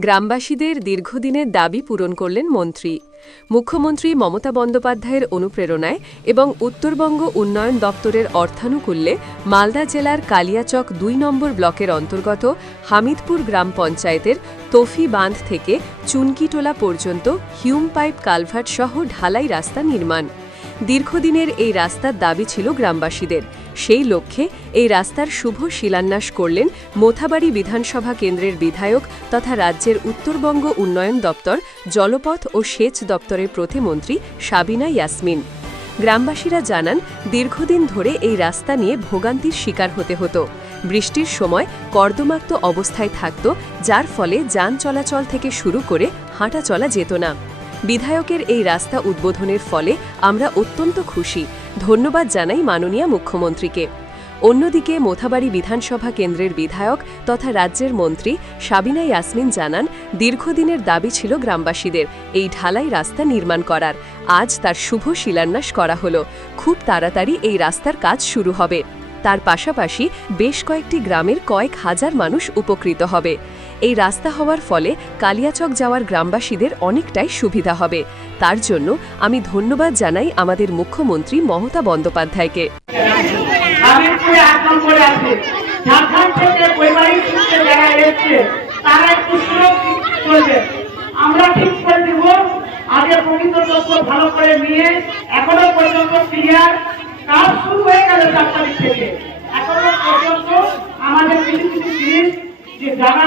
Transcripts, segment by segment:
গ্রামবাসীদের দীর্ঘদিনের দাবি পূরণ করলেন মন্ত্রী। মুখ্যমন্ত্রী মমতা বন্দ্যোপাধ্যায়ের অনুপ্রেরণায় এবং উত্তরবঙ্গ উন্নয়ন দপ্তরের অর্থানুকূল্যে মালদা জেলার কালিয়াচক দুই নম্বর ব্লকের অন্তর্গত হামিদপুর গ্রাম পঞ্চায়েতের তফি বাঁধ থেকে চুনকিটোলা পর্যন্ত হিউম পাইপ কালভার্ট সহ ঢালাই রাস্তা নির্মাণ। দীর্ঘদিনের এই রাস্তার দাবি ছিল গ্রামবাসীদের। সেই লক্ষ্যে এই রাস্তার শুভ শিলান্যাস করলেন মোথাবাড়ি বিধানসভা কেন্দ্রের বিধায়ক তথা রাজ্যের উত্তরবঙ্গ উন্নয়ন দপ্তর, জলপথ ও সেচ দপ্তরের প্রতিমন্ত্রী সাবিনা ইয়াসমিন। গ্রামবাসীরা জানান, দীর্ঘদিন ধরে এই রাস্তা নিয়ে ভোগান্তির শিকার হতে হতো। বৃষ্টির সময় কর্দমাক্ত অবস্থায় থাকত, যার ফলে যান চলাচল থেকে শুরু করে হাঁটা চলা যেত না। বিধায়কের এই রাস্তা উদ্বোধনের ফলে আমরা অত্যন্ত খুশি। ধন্যবাদ জানাই মাননীয় মুখ্যমন্ত্রীকে। অন্যদিকে মোথাবাড়ি বিধানসভা কেন্দ্রের বিধায়ক তথা রাজ্যের মন্ত্রী সাবিনা ইয়াসমিন জানান, দীর্ঘদিনের দাবি ছিল গ্রামবাসীদের এই ঢালাই রাস্তা নির্মাণ করার। আজ তার শুভ শিলান্যাস করা হলো। খুব তাড়াতাড়ি এই রাস্তার কাজ শুরু হবে। তার পাশাপাশি বেশ কয়েকটি গ্রামের কয়েক হাজার মানুষ উপকৃত হবে। এই রাস্তা হওয়ার ফলে কালিয়াচক যাওয়ার গ্রামবাসীদের অনেকটাই সুবিধা হবে। তার জন্য আমি ধন্যবাদ জানাই আমাদের মুখ্যমন্ত্রী মমতা বন্দ্যোপাধ্যায়কে। আমরা চার তারিখ থেকে এখনও পর্যন্ত আমাদের কিছু কিছু জিনিস যে জানা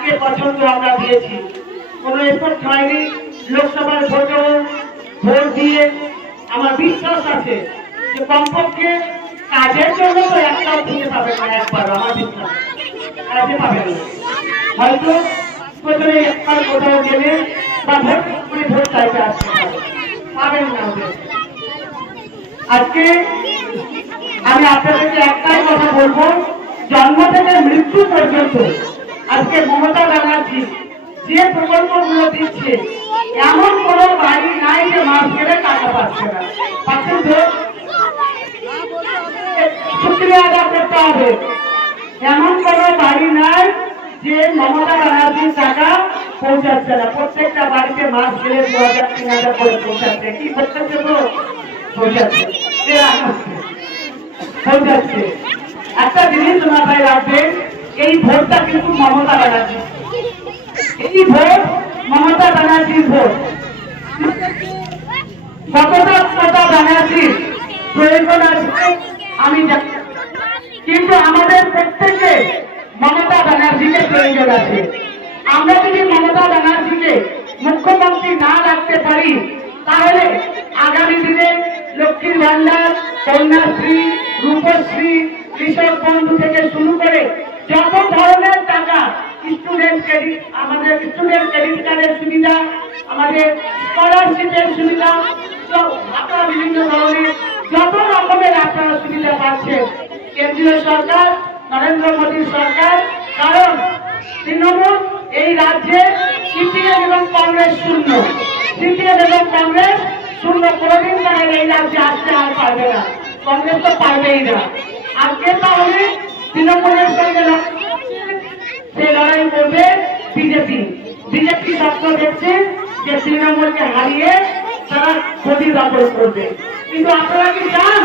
যাকে পছন্দ আমরা দিয়েছি। কোনো এফোর্ট হয়নি। লোকসভার ভোটেও ভোট দিয়ে আমার বিশ্বাস আছে যে কমপক্ষে কাজের জন্য তো একটাও খুঁজে পাবে না একবার, আমার বিশ্বাস। পাবে না। হয়তো প্রথমে একবার কোথাও গেলে বা ভোট করে ভোট চাইতে আসতে পাবেন না আজকে আমি আপনাদেরকে একটাই কথা বলব, জন্ম থেকে মৃত্যু পর্যন্ত আজকে মমতা ব্যানার্জি যে প্রকল্পগুলো দিচ্ছে, এমন কোনো বাড়ি নাই যে মাস গেলে টাকা পাচ্ছে না। পাচ্ছেন তো? শুক্রিয়া আদা করতে হবে। এমন কোনো বাড়ি নাই যে মমতা ব্যানার্জির টাকা পৌঁছাচ্ছে না। প্রত্যেকটা বাড়িতে মাস গেলে দু হাজার, তিন হাজার করে পৌঁছাচ্ছে। কি পৌঁছাচ্ছে তো? পৌঁছাচ্ছে। পৌঁছাচ্ছে। একটা জিনিস মাথায় রাখবেন এই ভোটটা কিন্তু মমতা ব্যানার্জি। এই ভোট মমতা ব্যানার্জির ভোট। যতটা মমতা ব্যানার্জির প্রয়োজন আছে, আমি কিন্তু আমাদের প্রত্যেকে মমতা ব্যানার্জিকে প্রয়োজন আছে। আমরা যদি মমতা ব্যানার্জিকে মুখ্যমন্ত্রী না রাখতে পারি, তাহলে আগামী দিনে লক্ষ্মীর ভান্ডার কন্যাশ্রী, রূপশ্রী, কৃষক বন্ধু থেকে শুরু করে যত ধরনের টাকা স্টুডেন্ট ক্রেডিট আমাদের স্টুডেন্ট ক্রেডিট কার্ডের সুবিধা, আমাদের স্কলারশিপের সুবিধা, সব আপনারা বিভিন্ন ধরনের, যত রকমের আপনারা সুবিধা পাচ্ছেন, কেন্দ্রীয় সরকার, নরেন্দ্র মোদীর সরকার, কারণ তৃণমূল এই রাজ্যে সিপিএম এবং কংগ্রেস শূন্য। সিপিএম এবং কংগ্রেস শূন্য, কোনোদিন তারা এই রাজ্যে আসতে আর পারবে না। কংগ্রেস তো পারবেই না। আজকে তাহলে তৃণমূলের সঙ্গে সে লড়াই করবে বিজেপি। বিজেপি স্বপ্ন দেখছে যে তৃণমূলকে হারিয়ে তারা ক্ষতি দখল করবে। কিন্তু আপনারা কি চান?